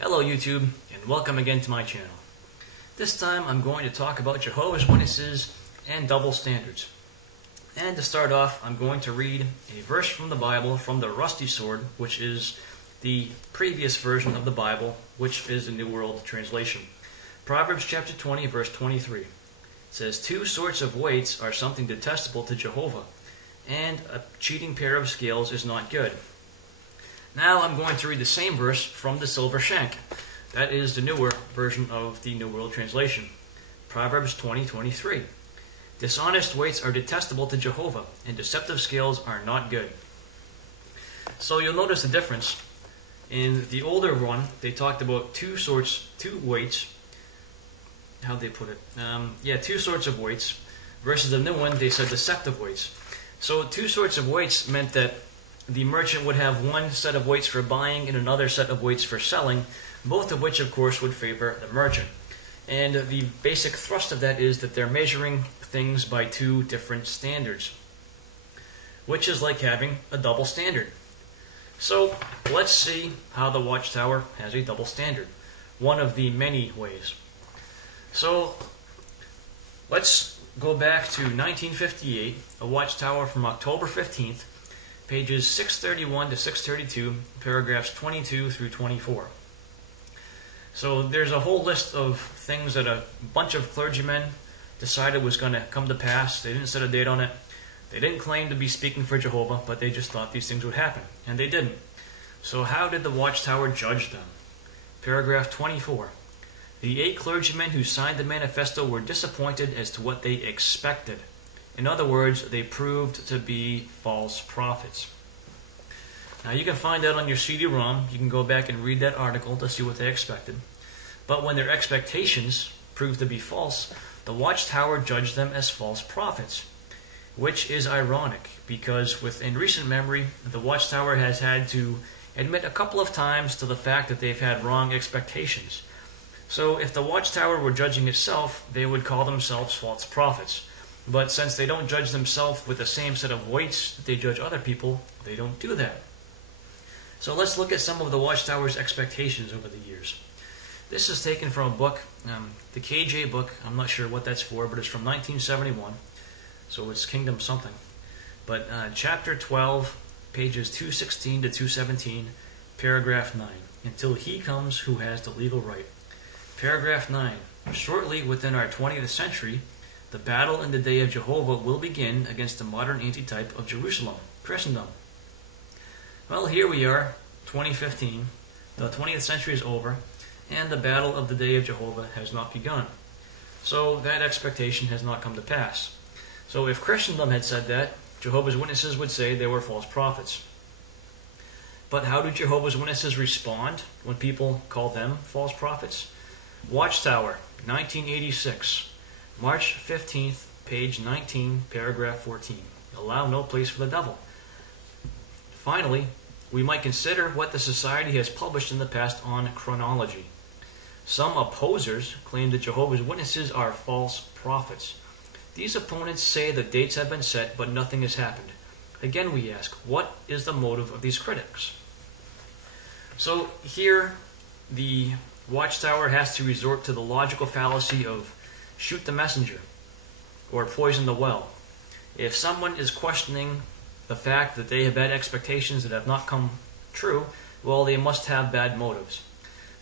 Hello YouTube, and welcome again to my channel. This time I'm going to talk about Jehovah's Witnesses and double standards. And to start off, I'm going to read a verse from the Bible from the Rusty Sword, which is the previous version of the Bible, which is a New World Translation. Proverbs chapter 20, verse 23. It says, "Two sorts of weights are something detestable to Jehovah, and a cheating pair of scales is not good." Now I'm going to read the same verse from the Silver Shank. That is the newer version of the New World Translation. Proverbs 20:23. "Dishonest weights are detestable to Jehovah, and deceptive scales are not good." So you'll notice the difference. In the older one, they talked about two weights. How'd they put it? Two sorts of weights. Versus the new one, they said deceptive weights. So two sorts of weights meant that the merchant would have one set of weights for buying and another set of weights for selling, both of which, of course, would favor the merchant. And the basic thrust of that is that they're measuring things by two different standards, which is like having a double standard. So let's see how the Watchtower has a double standard, one of the many ways. So let's go back to 1958, a Watchtower from October 15th, pages 631 to 632, paragraphs 22 through 24. So there's a whole list of things that a bunch of clergymen decided was going to come to pass. They didn't set a date on it. They didn't claim to be speaking for Jehovah, but they just thought these things would happen, and they didn't. So how did the Watchtower judge them? Paragraph 24. "The 8 clergymen who signed the manifesto were disappointed as to what they expected. In other words, they proved to be false prophets." Now you can find that on your CD-ROM. You can go back and read that article to see what they expected. But when their expectations proved to be false, the Watchtower judged them as false prophets, which is ironic because within recent memory, the Watchtower has had to admit a couple of times to the fact that they've had wrong expectations. So if the Watchtower were judging itself, they would call themselves false prophets. But since they don't judge themselves with the same set of weights that they judge other people, they don't do that. So let's look at some of the Watchtower's expectations over the years. This is taken from a book, the KJ book. I'm not sure what that's for, but it's from 1971. So it's Kingdom something. But chapter 12, pages 216 to 217, paragraph 9. "Until he comes who has the legal right." Paragraph 9. "Shortly within our 20th century, the battle in the day of Jehovah will begin against the modern antitype of Jerusalem, Christendom." Well, here we are, 2015. The 20th century is over, and the battle of the day of Jehovah has not begun. So that expectation has not come to pass. So if Christendom had said that, Jehovah's Witnesses would say they were false prophets. But how do Jehovah's Witnesses respond when people call them false prophets? Watchtower, 1986. March 15th, page 19, paragraph 14. "Allow no place for the devil." Finally, we might consider what the Society has published in the past on chronology. Some opposers claim that Jehovah's Witnesses are false prophets. These opponents say that dates have been set, but nothing has happened. Again, we ask, what is the motive of these critics? So here, the Watchtower has to resort to the logical fallacy of shoot the messenger or poison the well. If someone is questioning the fact that they have bad expectations that have not come true, well, they must have bad motives.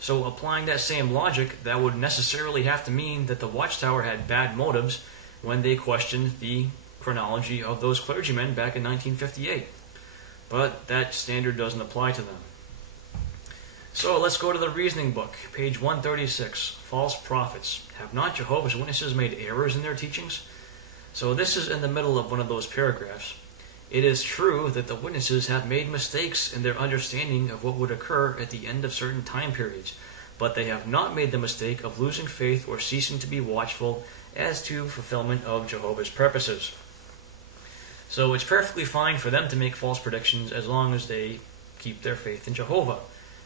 So applying that same logic, that would necessarily have to mean that the Watchtower had bad motives when they questioned the chronology of those clergymen back in 1958. But that standard doesn't apply to them. So let's go to the reasoning book, page 136, False Prophets. "Have not Jehovah's Witnesses made errors in their teachings?" So this is in the middle of one of those paragraphs. "It is true that the witnesses have made mistakes in their understanding of what would occur at the end of certain time periods, but they have not made the mistake of losing faith or ceasing to be watchful as to fulfillment of Jehovah's purposes." So it's perfectly fine for them to make false predictions as long as they keep their faith in Jehovah.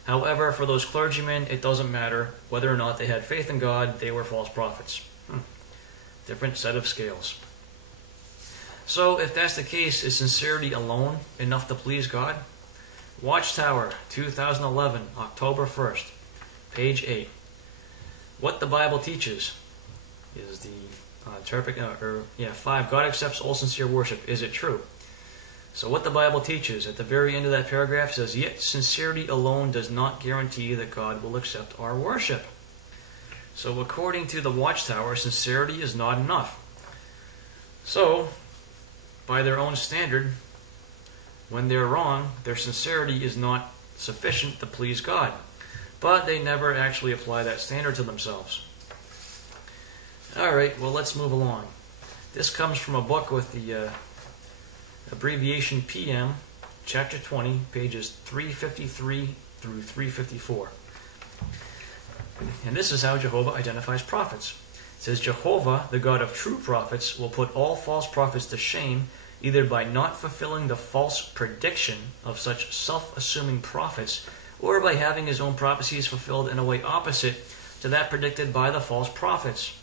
However, for those clergymen, it doesn't matter whether or not they had faith in God, they were false prophets. Different set of scales. So if that's the case, is sincerity alone enough to please God? Watchtower, 2011, October 1st. page 8. What the Bible teaches is the topic, 5. God accepts all sincere worship. Is it true? So what the Bible teaches at the very end of that paragraph says, yet sincerity alone does not guarantee that God will accept our worship. So according to the Watchtower, sincerity is not enough. So, by their own standard, when they're wrong, their sincerity is not sufficient to please God. But they never actually apply that standard to themselves. Alright, well, let's move along. This comes from a book with the abbreviation PM, chapter 20, pages 353 through 354. And this is how Jehovah identifies prophets. It says, Jehovah, the God of true prophets, will put all false prophets to shame, either by not fulfilling the false prediction of such self-assuming prophets, or by having his own prophecies fulfilled in a way opposite to that predicted by the false prophets.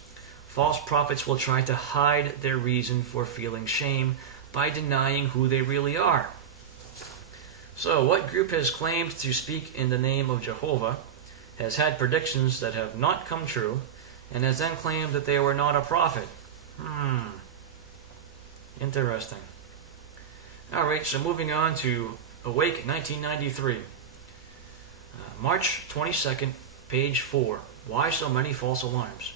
False prophets will try to hide their reason for feeling shame by denying who they really are. So, what group has claimed to speak in the name of Jehovah, has had predictions that have not come true, and has then claimed that they were not a prophet? Interesting. Alright, so moving on to Awake 1993. March 22nd, page 4. Why so many false alarms?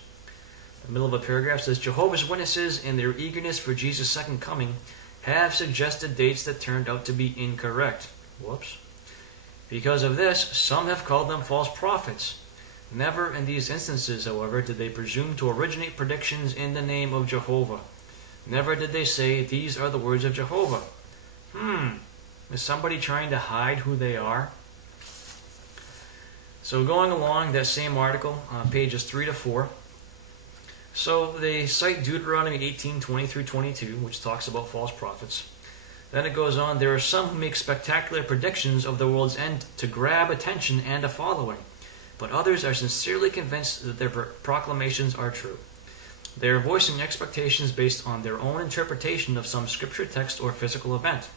The middle of a paragraph says, Jehovah's Witnesses, in their eagerness for Jesus' second coming, have suggested dates that turned out to be incorrect. Whoops. Because of this, some have called them false prophets. Never in these instances, however, did they presume to originate predictions in the name of Jehovah. Never did they say, these are the words of Jehovah. Is somebody trying to hide who they are? So going along that same article, pages 3 to 4, so they cite Deuteronomy 18:20 through 22, which talks about false prophets. Then it goes on, there are some who make spectacular predictions of the world's end to grab attention and a following, but others are sincerely convinced that their proclamations are true. They are voicing expectations based on their own interpretation of some scripture text or physical event.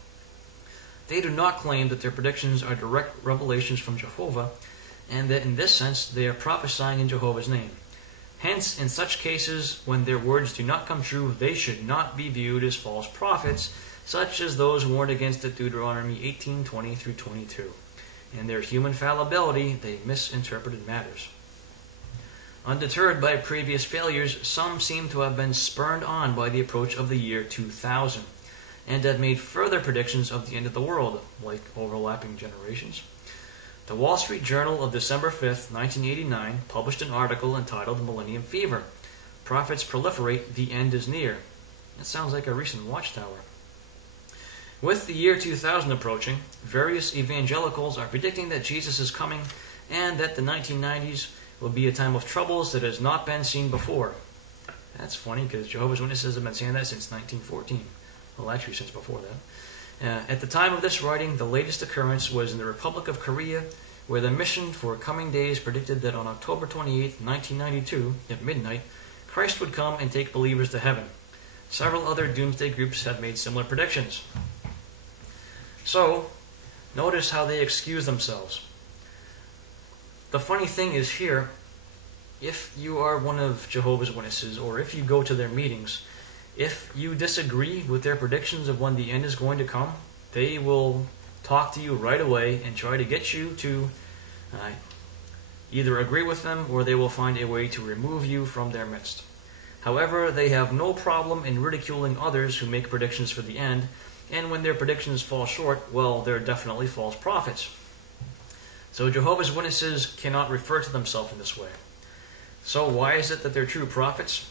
They do not claim that their predictions are direct revelations from Jehovah, and that in this sense they are prophesying in Jehovah's name. Hence, in such cases, when their words do not come true, they should not be viewed as false prophets, such as those warned against at Deuteronomy 18:20 through 22. In their human fallibility, they misinterpreted matters. Undeterred by previous failures, some seem to have been spurred on by the approach of the year 2000, and have made further predictions of the end of the world, like overlapping generations. The Wall Street Journal of December 5th, 1989, published an article entitled Millennium Fever. Prophets proliferate, the end is near. That sounds like a recent Watchtower. With the year 2000 approaching, various evangelicals are predicting that Jesus is coming and that the 1990s will be a time of troubles that has not been seen before. That's funny because Jehovah's Witnesses have been saying that since 1914. Well, actually since before that. At the time of this writing, the latest occurrence was in the Republic of Korea, where the mission for coming days predicted that on October 28, 1992, at midnight, Christ would come and take believers to heaven. Several other doomsday groups had made similar predictions. So, notice how they excuse themselves. The funny thing is here, if you are one of Jehovah's Witnesses, or if you go to their meetings, if you disagree with their predictions of when the end is going to come, they will talk to you right away and try to get you to either agree with them or they will find a way to remove you from their midst. However, they have no problem in ridiculing others who make predictions for the end, and when their predictions fall short, well, they're definitely false prophets. So Jehovah's Witnesses cannot refer to themselves in this way. So why is it that they're true prophets?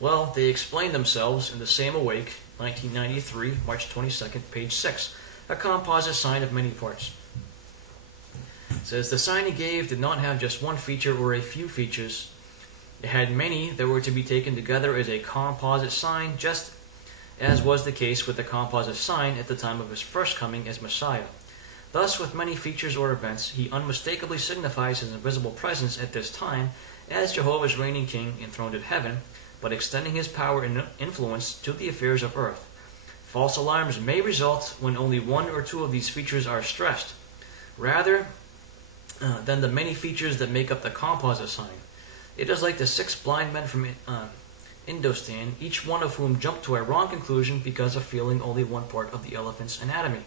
Well, they explain themselves in the same Awake, 1993, March 22nd, page 6, a composite sign of many parts. It says, the sign he gave did not have just one feature or a few features. It had many that were to be taken together as a composite sign, just as was the case with the composite sign at the time of his first coming as Messiah. Thus, with many features or events, he unmistakably signifies his invisible presence at this time as Jehovah's reigning king enthroned in heaven, but extending his power and influence to the affairs of earth. False alarms may result when only one or two of these features are stressed. Rather, than the many features that make up the composite sign. It is like the 6 blind men from Indostan, each one of whom jumped to a wrong conclusion because of feeling only one part of the elephant's anatomy.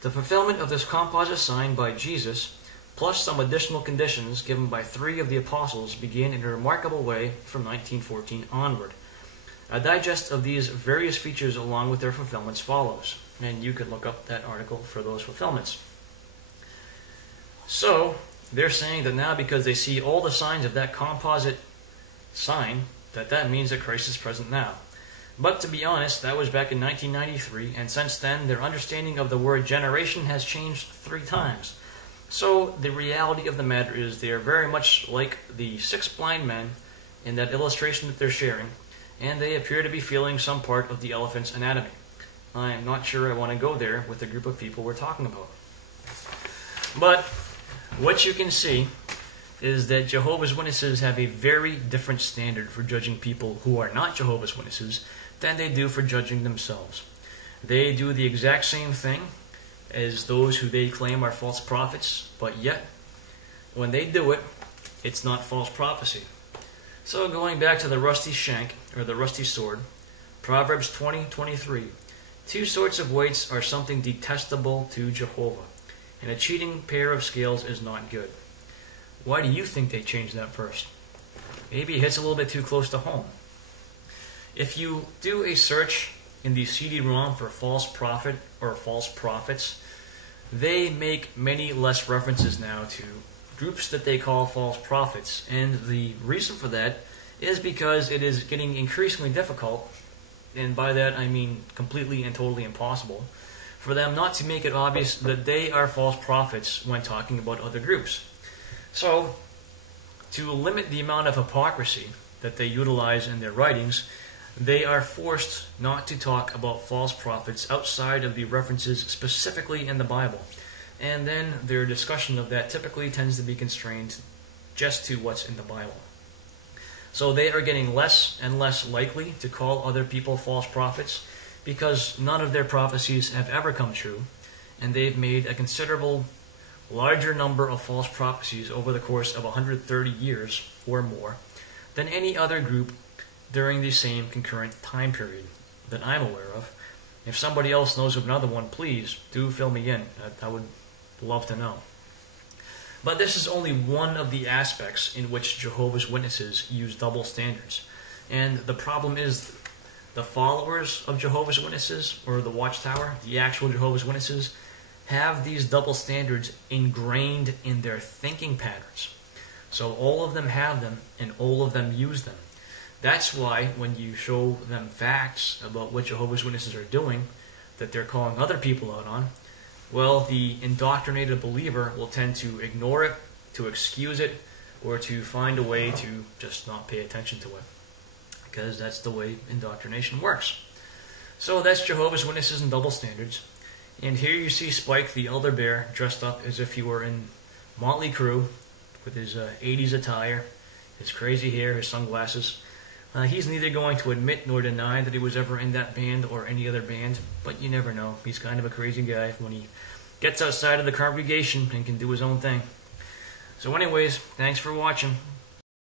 The fulfillment of this composite sign by Jesus, plus some additional conditions given by 3 of the apostles, began in a remarkable way from 1914 onward. A digest of these various features along with their fulfillments follows, and you could look up that article for those fulfillments. So, they're saying that now because they see all the signs of that composite sign, that means that Christ is present now. But to be honest, that was back in 1993, and since then their understanding of the word generation has changed 3 times. So the reality of the matter is they are very much like the 6 blind men in that illustration that they're sharing, and they appear to be feeling some part of the elephant's anatomy. I am not sure I want to go there with the group of people we're talking about. But what you can see is that Jehovah's Witnesses have a very different standard for judging people who are not Jehovah's Witnesses than they do for judging themselves. They do the exact same thing as those who they claim are false prophets, but yet, when they do it, it's not false prophecy. So going back to the rusty shank, or the rusty sword, Proverbs 20:23, 2 sorts of weights are something detestable to Jehovah, and a cheating pair of scales is not good. Why do you think they changed that first? Maybe it hits a little bit too close to home. If you do a search in the CD-ROM for false prophet or false prophets, they make many less references now to groups that they call false prophets. And the reason for that is because it is getting increasingly difficult, and by that I mean completely and totally impossible, for them not to make it obvious that they are false prophets when talking about other groups. So, to limit the amount of hypocrisy that they utilize in their writings, they are forced not to talk about false prophets outside of the references specifically in the Bible. And then their discussion of that typically tends to be constrained just to what's in the Bible. So they are getting less and less likely to call other people false prophets because none of their prophecies have ever come true, and they've made a considerable larger number of false prophecies over the course of 130 years or more than any other group during the same concurrent time period that I'm aware of. If somebody else knows of another one, please do fill me in. I would love to know. But this is only one of the aspects in which Jehovah's Witnesses use double standards. And the problem is the followers of Jehovah's Witnesses, or the Watchtower, the actual Jehovah's Witnesses, have these double standards ingrained in their thinking patterns. So all of them have them, and all of them use them. That's why when you show them facts about what Jehovah's Witnesses are doing, that they're calling other people out on, well, the indoctrinated believer will tend to ignore it, to excuse it, or to find a way to just not pay attention to it. Because that's the way indoctrination works. So that's Jehovah's Witnesses and double standards. And here you see Spike, the elder bear, dressed up as if he were in Motley Crue, with his 80s attire, his crazy hair, his sunglasses. He's neither going to admit nor deny that he was ever in that band or any other band, but you never know. He's kind of a crazy guy when he gets outside of the congregation and can do his own thing. So anyways, thanks for watching.